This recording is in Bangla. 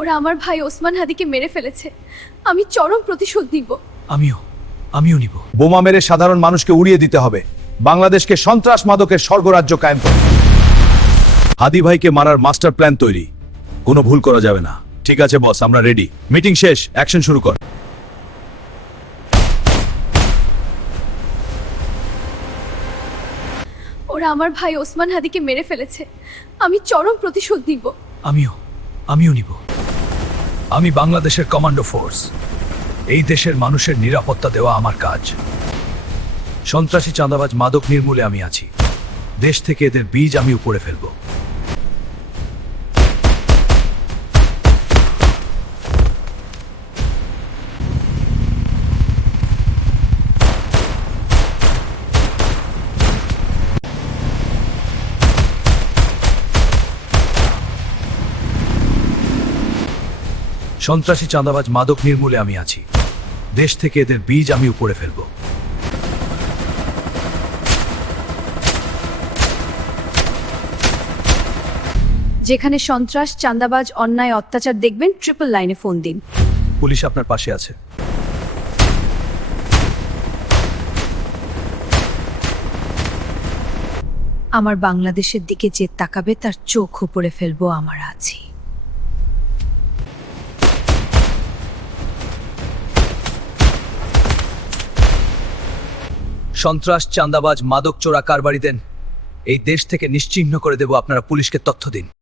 ওরা আমার ভাই ওসমান হাদিকে মেরে ফেলেছে। আমি চরম প্রতিশোধ নিব। আমিও নিব। বোমা মেরে সাধারণ মানুষকে উড়িয়ে দিতে হবে। বাংলাদেশকে সন্ত্রাস মাদকের স্বর্গরাজ্য কায়েম করতে। হাদি ভাইকে মারার মাস্টার প্ল্যান তৈরি, কোনো ভুল করা যাবে না। ঠিক আছে বস, আমরা রেডি। মিটিং শেষ, অ্যাকশন শুরু কর। ওরা আমার ভাই ওসমান হাদিকে মেরে ফেলেছে। আমি চরম প্রতিশোধ নিব। আমিও নিব। আমি বাংলাদেশের কমান্ডো ফোর্স। এই দেশের মানুষের নিরাপত্তা দেওয়া আমার কাজ। সন্ত্রাসী চাঁদাবাজ মাদক নির্মূলে আমি আছি। দেশ থেকে এদের বীজ আমি উপড়ে ফেলব। সন্ত্রাসী চাঁদাবাজ মাদক নির্মূলে আমি আছি। দেশ থেকে এদের বীজ আমি উপড়ে ফেলব। যেখানে সন্ত্রাস, চাঁদাবাজ, অন্যায়, অত্যাচার দেখবেন, ট্রিপল লাইনে ফোন দিন। পুলিশ আপনার পাশে আছে। আমার বাংলাদেশের দিকে যে তাকাবে তার চোখ উপড়ে ফেলবো আমার আছি। সন্ত্রাস, চাঁদাবাজ, মাদক চোরা কারবারিদের এই দেশ থেকে নিশ্চিহ্ন করে দেব। আপনারা পুলিশকে তথ্য দিন।